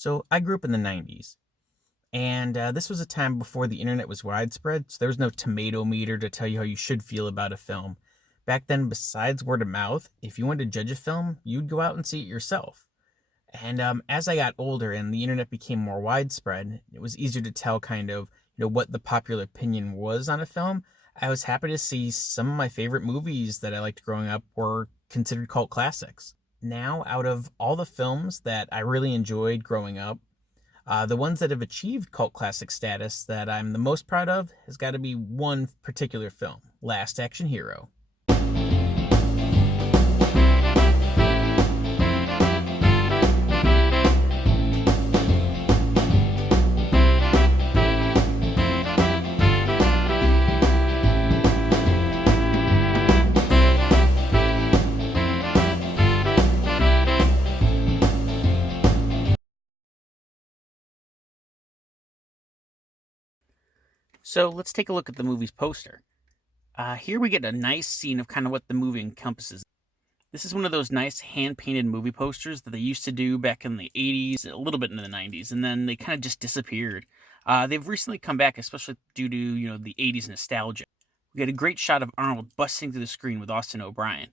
So I grew up in the 90s, and this was a time before the internet was widespread, so there was no tomato meter to tell you how you should feel about a film. Back then, besides word of mouth, if you wanted to judge a film, you'd go out and see it yourself. And as I got older and the internet became more widespread, it was easier to tell kind of what the popular opinion was on a film. I was happy to see some of my favorite movies that I liked growing up were considered cult classics. Now, out of all the films that I really enjoyed growing up, the ones that have achieved cult classic status that I'm the most proud of has got to be one particular film, Last Action Hero. So let's take a look at the movie's poster. Here we get a nice scene of kind of what the movie encompasses. This is one of those nice hand-painted movie posters that they used to do back in the 80s, a little bit in the 90s, and then they kind of just disappeared. They've recently come back, especially due to the 80s nostalgia. We get a great shot of Arnold busting through the screen with Austin O'Brien.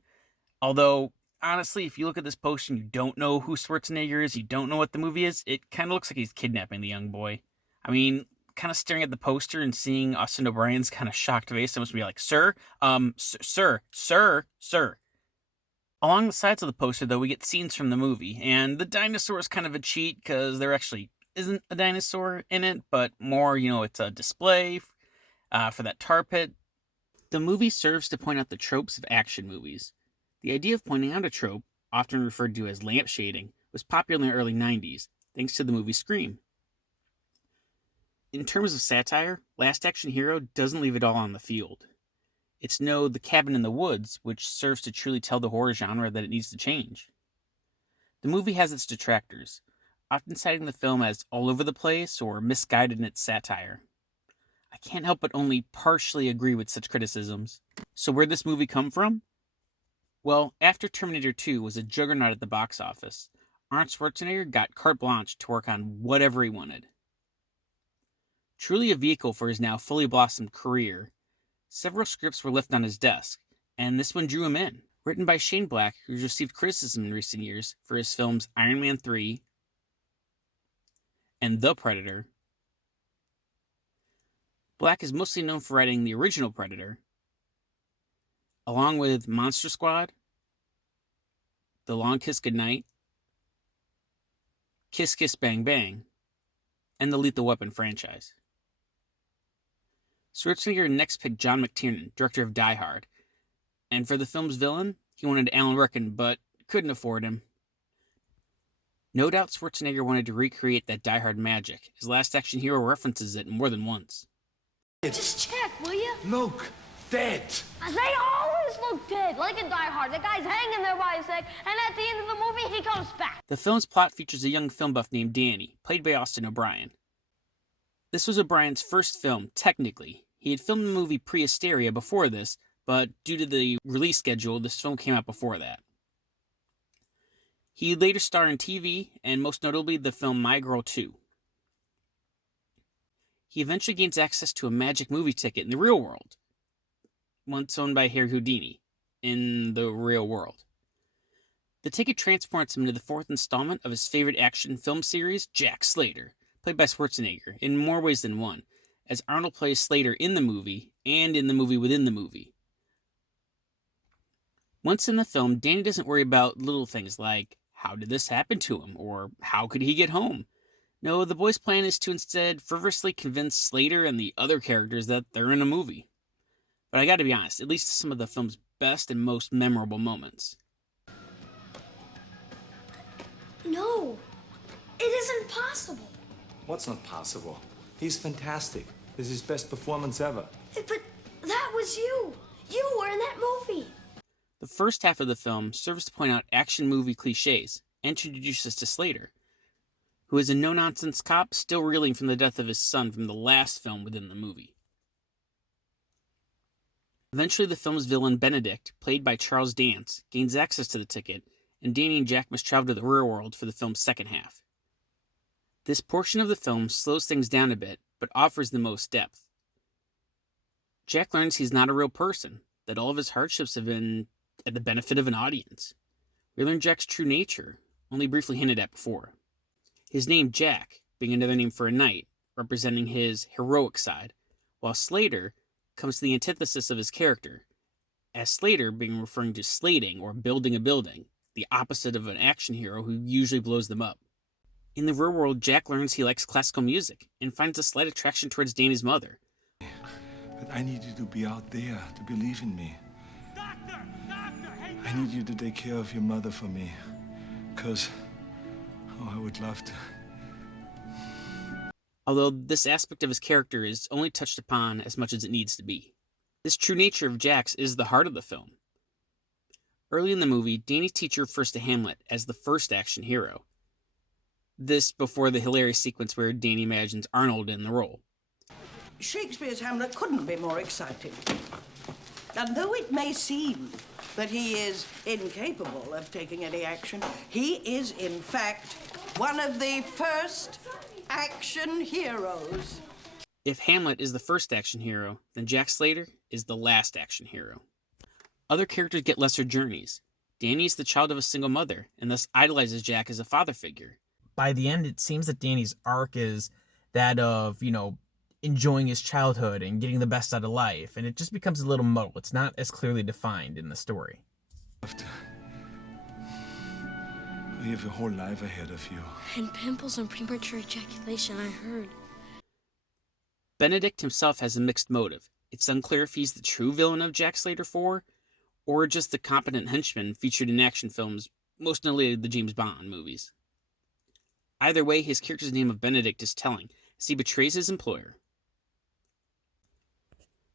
Although, honestly, if you look at this poster and you don't know who Schwarzenegger is, you don't know what the movie is, it kind of looks like he's kidnapping the young boy. I mean, kind of staring at the poster and seeing Austin O'Brien's kind of shocked face, I must be like, sir. Along the sides of the poster, though, we get scenes from the movie, and the dinosaur is kind of a cheat because there actually isn't a dinosaur in it, but more, it's a display for that tar pit. The movie serves to point out the tropes of action movies. The idea of pointing out a trope, often referred to as lamp shading, was popular in the early 90s, thanks to the movie Scream. In terms of satire, Last Action Hero doesn't leave it all on the field. It's no The Cabin in the Woods, which serves to truly tell the horror genre that it needs to change. The movie has its detractors, often citing the film as all over the place or misguided in its satire. I can't help but only partially agree with such criticisms. So where'd this movie come from? Well, after Terminator 2 was a juggernaut at the box office, Arnold Schwarzenegger got carte blanche to work on whatever he wanted. Truly a vehicle for his now fully blossomed career, several scripts were left on his desk, and this one drew him in. Written by Shane Black, who's received criticism in recent years for his films Iron Man 3 and The Predator. Black is mostly known for writing the original Predator, along with Monster Squad, The Long Kiss Goodnight, Kiss Kiss Bang Bang, and the Lethal Weapon franchise. Schwarzenegger next picked John McTiernan, director of Die Hard, and for the film's villain, he wanted Alan Rickman, but couldn't afford him. No doubt Schwarzenegger wanted to recreate that Die Hard magic, as Last Action Hero references it more than once. Just check, will you? Look, dead. They always look dead, like in Die Hard. The guy's hanging there by his leg, and at the end of the movie, he comes back. The film's plot features a young film buff named Danny, played by Austin O'Brien. This was O'Brien's first film, technically. He had filmed the movie Pre-Hysteria before this, but due to the release schedule, this film came out before that. He later starred in TV, and most notably the film My Girl 2. He eventually gains access to a magic movie ticket in the real world, once owned by Harry Houdini, in the real world. The ticket transports him into the fourth installment of his favorite action film series, Jack Slater, played by Schwarzenegger, in more ways than one, as Arnold plays Slater in the movie, and in the movie within the movie. Once in the film, Danny doesn't worry about little things like, how did this happen to him, or how could he get home? No, the boy's plan is to instead fervently convince Slater and the other characters that they're in a movie. But I gotta be honest, it leads to some of the film's best and most memorable moments. No, it isn't possible. What's not possible? He's fantastic. This is his best performance ever. But that was you. You were in that movie. The first half of the film serves to point out action movie cliches and to introduce us to Slater, who is a no-nonsense cop still reeling from the death of his son from the last film within the movie. Eventually, the film's villain, Benedict, played by Charles Dance, gains access to the ticket, and Danny and Jack must travel to the real world for the film's second half. This portion of the film slows things down a bit, but offers the most depth. Jack learns he's not a real person, that all of his hardships have been at the benefit of an audience. We learn Jack's true nature, only briefly hinted at before. His name, Jack, being another name for a knight, representing his heroic side, while Slater comes to the antithesis of his character, as Slater being referring to slating or building a building, the opposite of an action hero who usually blows them up. In the real world, Jack learns he likes classical music and finds a slight attraction towards Danny's mother. But I need you to be out there, to believe in me. Doctor! Doctor! Hey, I need you to take care of your mother for me. Because, I would love to. Although this aspect of his character is only touched upon as much as it needs to be. This true nature of Jack's is the heart of the film. Early in the movie, Danny's teacher refers to Hamlet as the first action hero. This before the hilarious sequence where Danny imagines Arnold in the role. Shakespeare's Hamlet couldn't be more exciting. And though it may seem that he is incapable of taking any action, he is, in fact, one of the first action heroes. If Hamlet is the first action hero, then Jack Slater is the last action hero. Other characters get lesser journeys. Danny is the child of a single mother, and thus idolizes Jack as a father figure. By the end, it seems that Danny's arc is that of, enjoying his childhood and getting the best out of life, and it just becomes a little muddled. It's not as clearly defined in the story. You have your whole life ahead of you. And pimples and premature ejaculation, I heard. Benedict himself has a mixed motive. It's unclear if he's the true villain of Jack Slater 4, or just the competent henchman featured in action films, most notably the James Bond movies. Either way, his character's name of Benedict is telling, as he betrays his employer.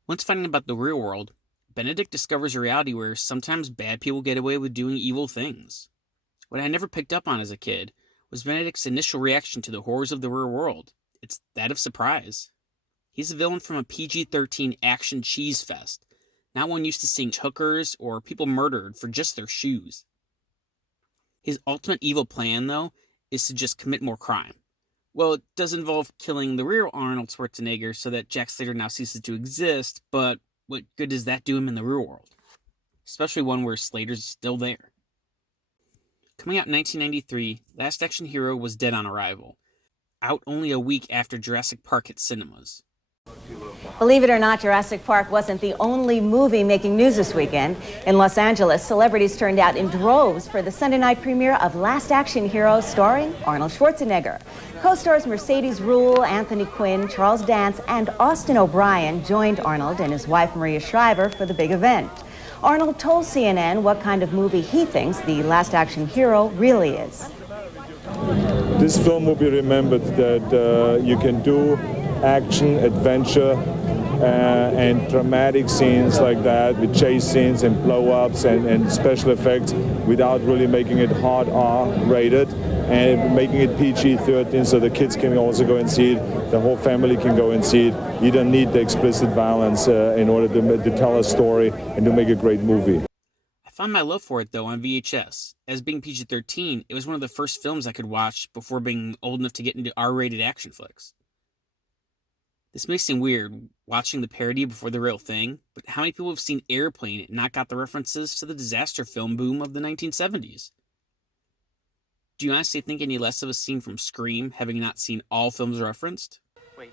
Once finding about the real world, Benedict discovers a reality where sometimes bad people get away with doing evil things. What I never picked up on as a kid was Benedict's initial reaction to the horrors of the real world. It's that of surprise. He's a villain from a PG-13 action cheese fest, not one used to seeing hookers or people murdered for just their shoes. His ultimate evil plan, though, is to just commit more crime. Well, it does involve killing the real Arnold Schwarzenegger so that Jack Slater now ceases to exist, but what good does that do him in the real world? Especially one where Slater's still there. Coming out in 1993, Last Action Hero was dead on arrival, out only a week after Jurassic Park hit cinemas. Believe it or not, Jurassic Park wasn't the only movie making news this weekend. In Los Angeles, celebrities turned out in droves for the Sunday night premiere of Last Action Hero starring Arnold Schwarzenegger. Co-stars Mercedes Ruehl, Anthony Quinn, Charles Dance, and Austin O'Brien joined Arnold and his wife Maria Shriver for the big event. Arnold told CNN what kind of movie he thinks the Last Action Hero really is. This film will be remembered that you can do action, adventure, and dramatic scenes like that with chase scenes and blow-ups and special effects without really making it hard R-rated and making it PG-13 so the kids can also go and see it, the whole family can go and see it. You don't need the explicit violence in order to tell a story and to make a great movie. I found my love for it, though, on VHS. As being PG-13, it was one of the first films I could watch before being old enough to get into R-rated action flicks. This may seem weird, watching the parody before the real thing, but how many people have seen Airplane and not got the references to the disaster film boom of the 1970s? Do you honestly think any less of a scene from Scream, having not seen all films referenced? Wait,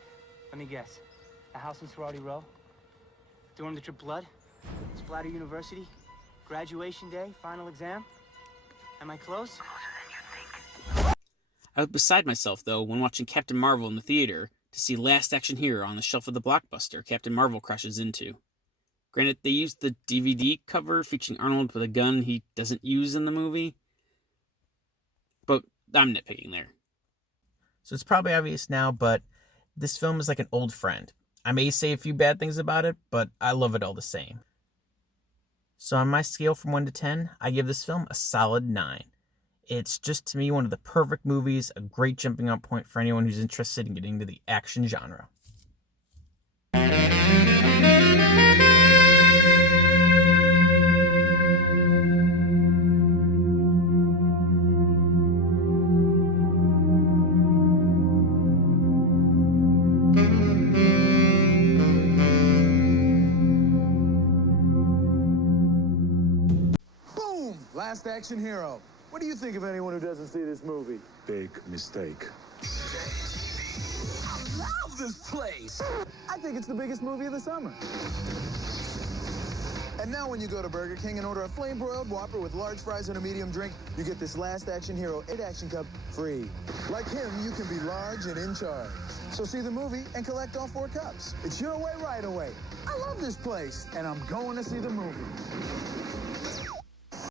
let me guess. A house in Sorority Row? Dorm that your blood? Splatter University? Graduation day? Final exam? Am I close? I was beside myself, though, when watching Captain Marvel in the theater to see Last Action Hero on the shelf of the blockbuster Captain Marvel crashes into. Granted, they used the DVD cover featuring Arnold with a gun he doesn't use in the movie, but I'm nitpicking there. So it's probably obvious now, but this film is like an old friend. I may say a few bad things about it, but I love it all the same. So on my scale from 1 to 10, I give this film a solid 9. It's just, to me, one of the perfect movies, a great jumping off point for anyone who's interested in getting into the action genre. Last Action Hero. What do you think of anyone who doesn't see this movie? Big mistake. I love this place. I think it's the biggest movie of the summer. And now when you go to Burger King and order a flame-broiled Whopper with large fries and a medium drink, you get this Last Action Hero 8-Action Cup free. Like him, you can be large and in charge. So see the movie and collect all 4 cups. It's your way right away. I love this place, and I'm going to see the movie.